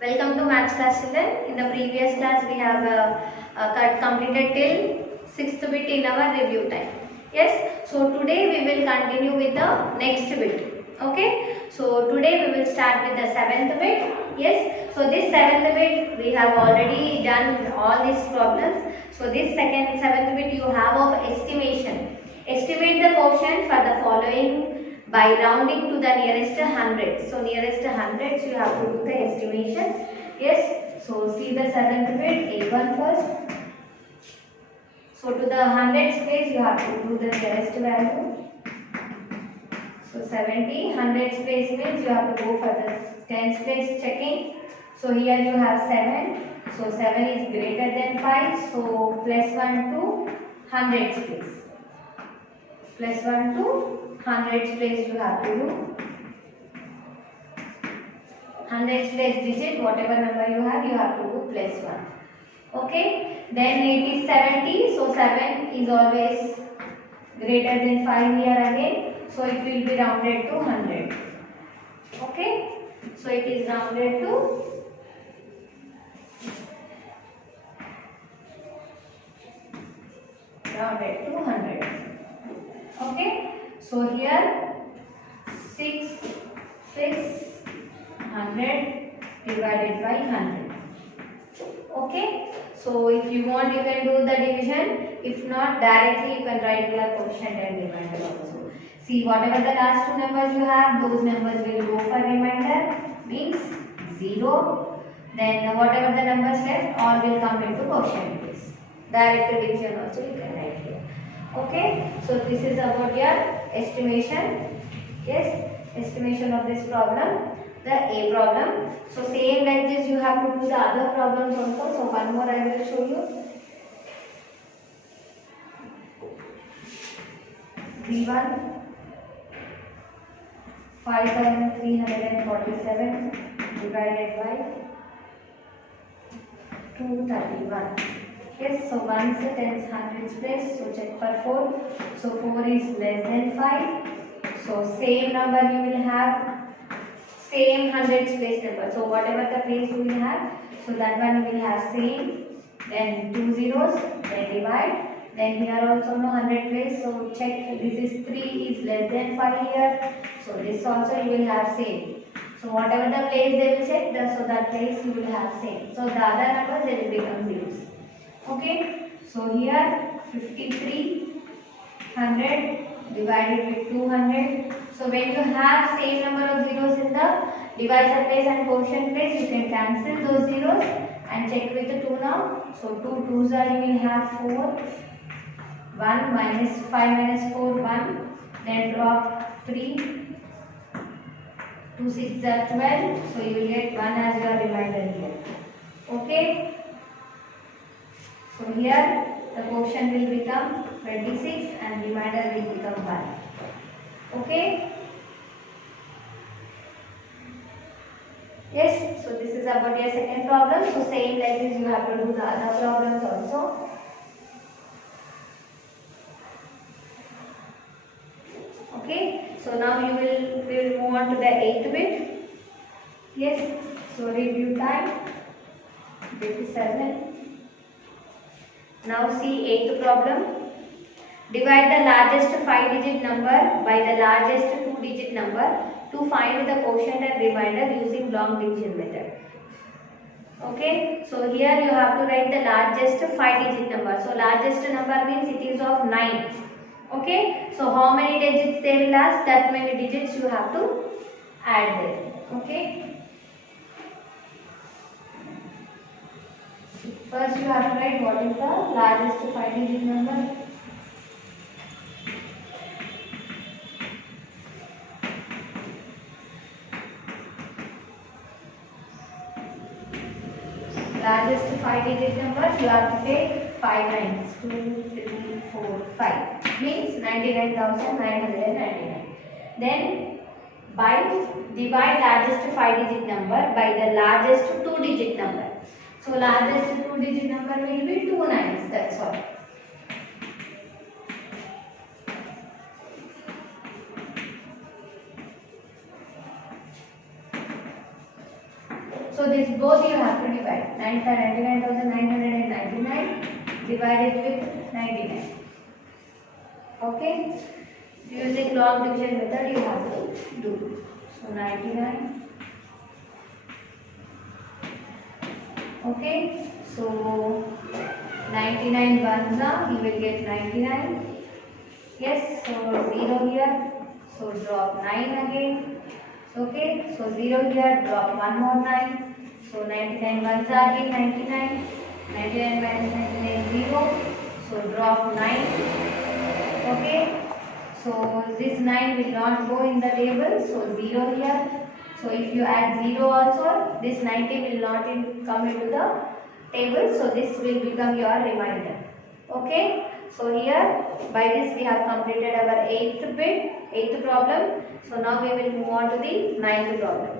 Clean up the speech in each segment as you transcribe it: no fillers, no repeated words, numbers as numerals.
Welcome to Maths class children. In the previous class we have completed till 6th bit in our review time. Yes, so today we will continue with the next bit. Okay, so today we will start with the 7th bit. Yes, so this 7th bit we have already done all these problems. So this 7th bit you have of estimation. Estimate the quotient for the following by rounding to the nearest hundreds. So nearest hundreds you have to do the estimation. Yes, so see the 7th bit A1 first. So to the hundreds place you have to do the nearest value. So 70, hundreds place means you have to go for the tens place checking. So here you have 7. So 7 is greater than 5. So plus 1 to hundreds place. Plus 1 to hundreds place you have to do. Hundreds place digit, whatever number you have to do plus 1. Okay, then it is 70. So 7 is always greater than 5 here again. So it will be rounded to 100. Okay, so it is rounded to 100. Okay, so here 600 divided by 100. Okay, so if you want you can do the division. If not, directly you can write your quotient and remainder also. See, whatever the last two numbers you have, those numbers will go for remainder, means 0. Then whatever the numbers left, all will come into quotient place. Direct division also you can write here. Okay, so this is about your estimation. Yes, estimation of this problem, the A problem. So same like this you have to do the other problems also. So one more I will show you. B1 5347 divided by 231. Yes, so once the tens hundreds place, so check for 4. So 4 is less than 5. So same number you will have, same hundreds place number. So whatever the place you will have, so that one you will have same. Then 2 zeros, then divide. Then here also no 100 place. So check, this is 3 is less than 5 here. So this also you will have same. So whatever the place they will check, so that place you will have same. So the other numbers they will become zeros. Okay. So here 5300 divided with 200. So when you have same number of zeros in the divisor place and quotient place, you can cancel those zeros and check with the 2 now. So 2 2s are you will have 4. 1 minus 5 minus 4 1. Then drop 3. 2 6 are 12. So you will get 1 as your remainder here. Okay. So here the quotient will become 26 and remainder will become 1. Okay. Yes, so this is about your second problem. So same like this you have to do the other problems also. Okay, so now we will move on to the 8th bit. Yes, so review time. Bit 7. Now see 8th problem. Divide the largest 5-digit number by the largest 2-digit number to find the quotient and remainder using long division method. Okay, so here you have to write the largest 5-digit number. So largest number means it is of 9. Okay, so how many digits they will ask, that many digits you have to add there. Okay, first you have to write what is the largest 5-digit number. Largest 5-digit numbers you have to take 5 nines. 2 3 4 5 means 99,999. Then divide largest 5-digit number by the largest 2-digit number. So largest 2-digit number will be 2 nines, that's all. So this both you have to divide. 99,999 divided with 99. Okay. Using log division method you have to do. So 99. Okay. So 99 ones are, he will get 99. Yes. So 0 here. So drop 9 again. Okay. So 0 here. Drop one more 9. So 99 ones are again 99. 99 minus 99 0. So drop 9. Okay. So this 9 will not go in the table. So 0 here. So if you add 0 also, this 90 will not come into the table. So this will become your remainder. Okay. So here by this we have completed our 8th bit, 8th problem. So now we will move on to the 9th problem.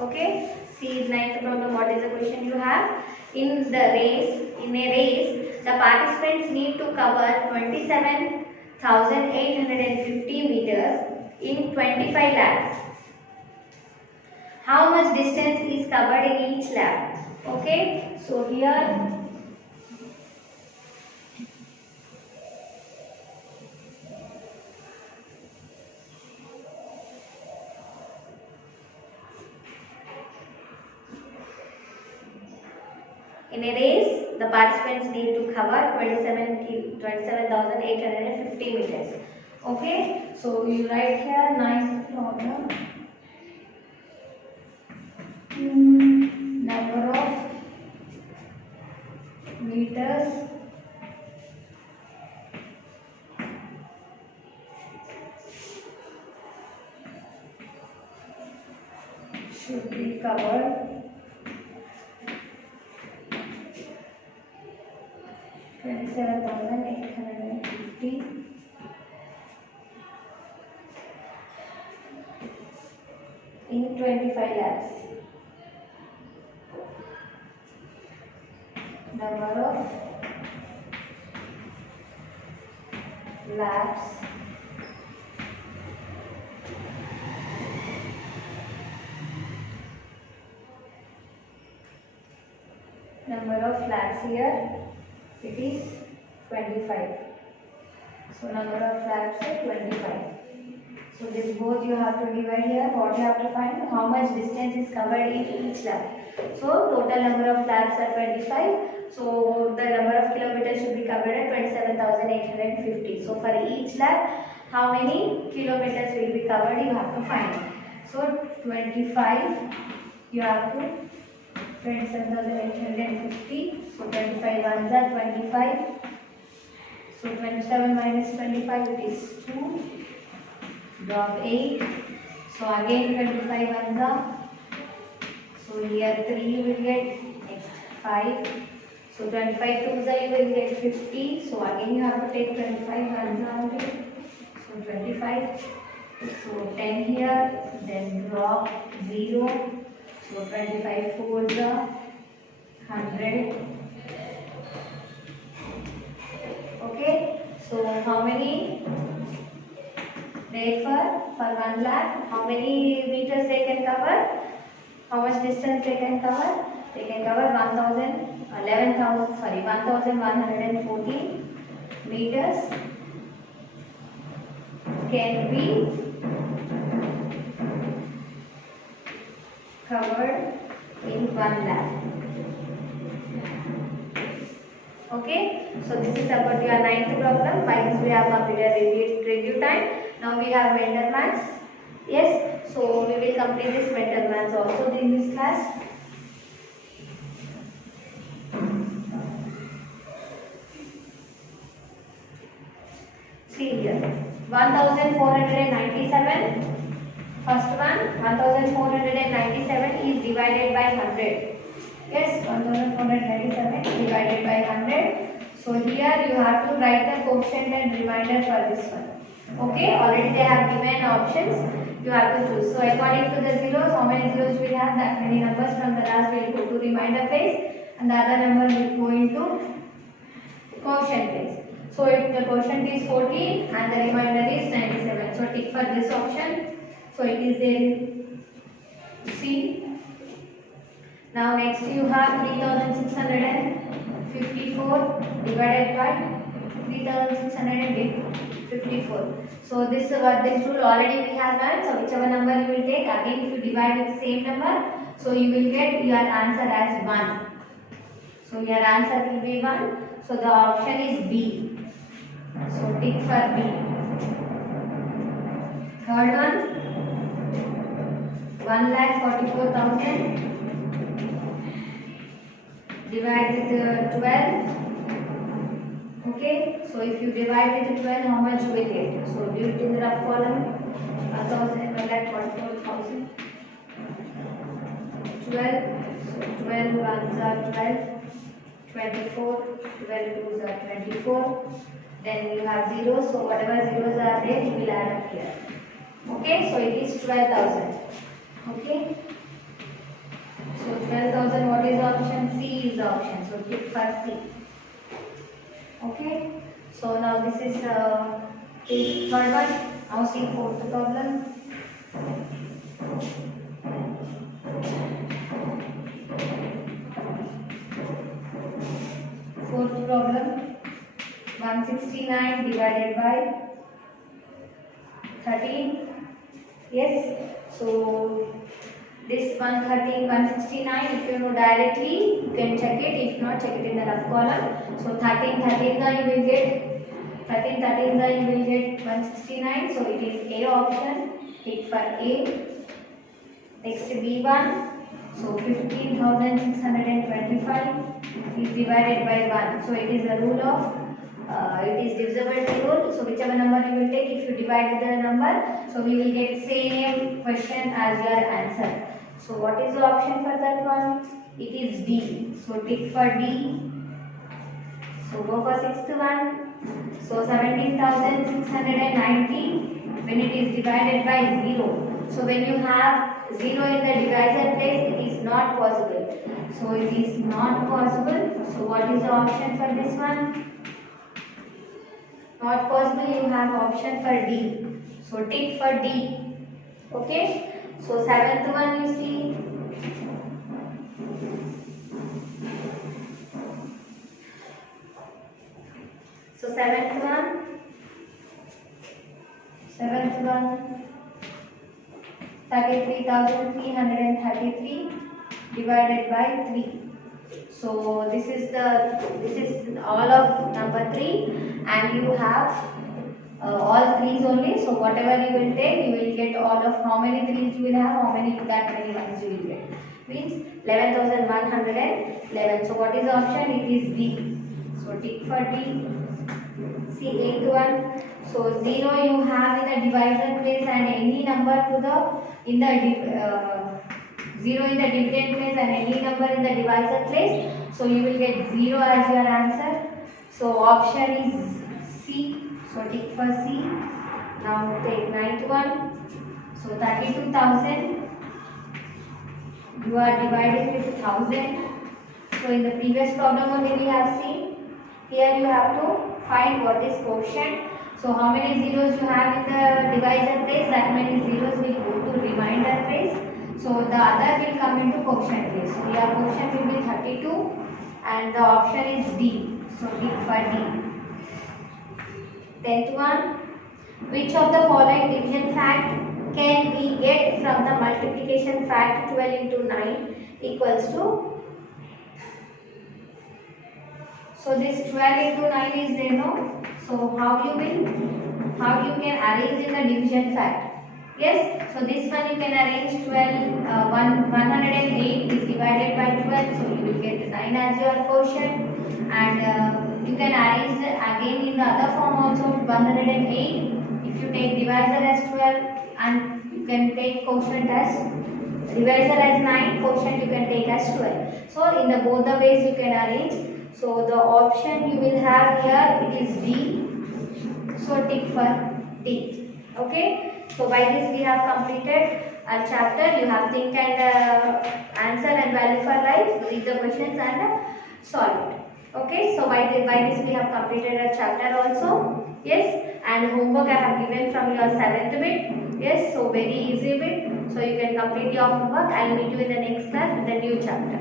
Okay. See 9th problem, what is the question you have? In a race, the participants need to cover 27,850 meters in 25 laps. How much distance is covered in each lap? Okay, so here in a race, the participants need to cover 27,850 meters. Okay, so you write here 9th problem. Number of meters should be covered in 25 laps. Number of laps here, it is 25. So number of laps is 25. So this both you have to divide here. What you have to find? How much distance is covered in each lap. So total number of laps are 25. So the number of kilometers should be covered at 27,850. So for each lap, how many kilometers will be covered? You have to find. So 25, you have to 27,850. So 25 ones are 25. So 27 minus 25, it is 2. Drop 8. So again 25 ones are. So here 3 you will get, next 5. So 25 twos are, you will get 50. So again you have to take 25 ones out. So 25. So 10 here, then drop 0. So 25 fours are 100. Okay. So how many? Therefore, for 1 lap, how many meters they can cover? How much distance they can cover? They can cover 1,114 meters can be covered in 1 lap. Okay, so this is about your 9th problem. By this we have completed review time. Now we have mental maths. Yes, so we will complete this mental maths also in this class. See here, 1497. First one, 1497 is divided by 100. Yes, 1497 divided by 100. So here you have to write the quotient and remainder for this one. Okay, already they have given options. You have to choose. So according to the zeros, how many zeros we have? That many numbers from the last will go to remainder place, and the other number will go into quotient place. So if the quotient is 14 and the remainder is 97. So tick for this option. So it is there in C. Now next you have 3654 divided by 3654. So this rule already we have done. So whichever number you will take, again if you divide with the same number, so you will get your answer as 1. So your answer will be 1. So the option is B. So tick for B. Third one, 1,44,000 divide with 12. Okay, so if you divide with 12, how much you will get? So do it in the rough column. 1,44,000. 12. So 12 ones are 12. 24. 12 twos are 24. Then you have zeros. So whatever zeros are there, you will add up here. Okay, so it is 12,000. Okay. So 12,000, what is the option? C is the option. So tick for C. Okay. So now this is the third one. Now see fourth problem. Fourth problem. 169 divided by 13. Yes. So this 113, 169, if you know directly, you can check it. If not, check it in the rough column. So 13, you will get 13, you will get 169. So it is A option. Tick for A. Next B1. So 15,625 is divided by 1. So it is the rule of it is divisibility rule. So whichever number you will take, if you divide with the number, so we will get same question as your answer. So what is the option for that one? It is D. So tick for D. So go for sixth one. So 17,690 when it is divided by 0. So when you have 0 in the divisor place, it is not possible. So it is not possible. So what is the option for this one? Not possible, you have option for D. So tick for D. Okay. So seventh one you see. So seventh one 33,333 divided by 3. So this is all of number 3, and you have all 3's only. So whatever you will take, you will get all of how many 3's you will have, how many that many 1's you will get. Means 11,111. So what is the option? It is D. So tick for D. See eighth one. So 0 you have in the divisor place, and any number to the 0 in the dividend place and any number in the divisor place. So you will get 0 as your answer. So option is C. So tick for C. Now take ninth one. So 32,000 you are dividing with 1,000. So in the previous problem only we have seen. Here you have to find what is quotient. So how many zeros you have in the divisor place, that many zeros will go to remainder place. So the other will come into quotient place. So your quotient will be 32 and the option is D. So tick for D. 10th one. Which of the following division fact can we get from the multiplication fact 12 into 9 equals to? So this 12 into 9 is there, no? So how you can arrange in the division fact? Yes. So this one you can arrange 108 is divided by 12. So you will get 9 as your quotient, and you can arrange again in the other form also 108. If you take divisor as 12 and you can take quotient as divisor as 9, quotient you can take as 12. So in the both the ways you can arrange. So the option you will have here, it is D. So tick for D. Okay. So by this we have completed our chapter. You have think and answer and value for life. Read the questions and solve it. Okay. So by this we have completed our chapter also. Yes. And homework I have given from your 7th bit. Yes. So very easy bit. So you can complete your homework. I will meet you in the next class with a new chapter.